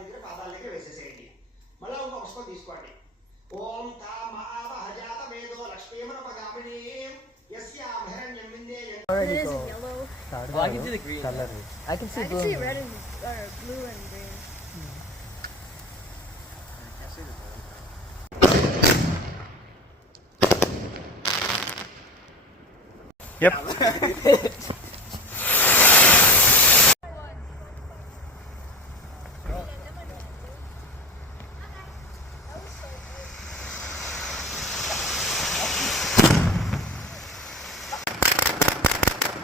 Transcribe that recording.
దగ్గర పాదాలకి వేసేసేయండి. మళ్ళీ ఇంకో పుష్పం తీసుకోండి. ఓం తామావహజాత వేదో లక్ష్మీమనపగామిని యస్యాం హిరణ్యం విందే. Already go. Yellow. Oh, I can see the green. Color. I can see blue. I can see red and blue and green. Yep.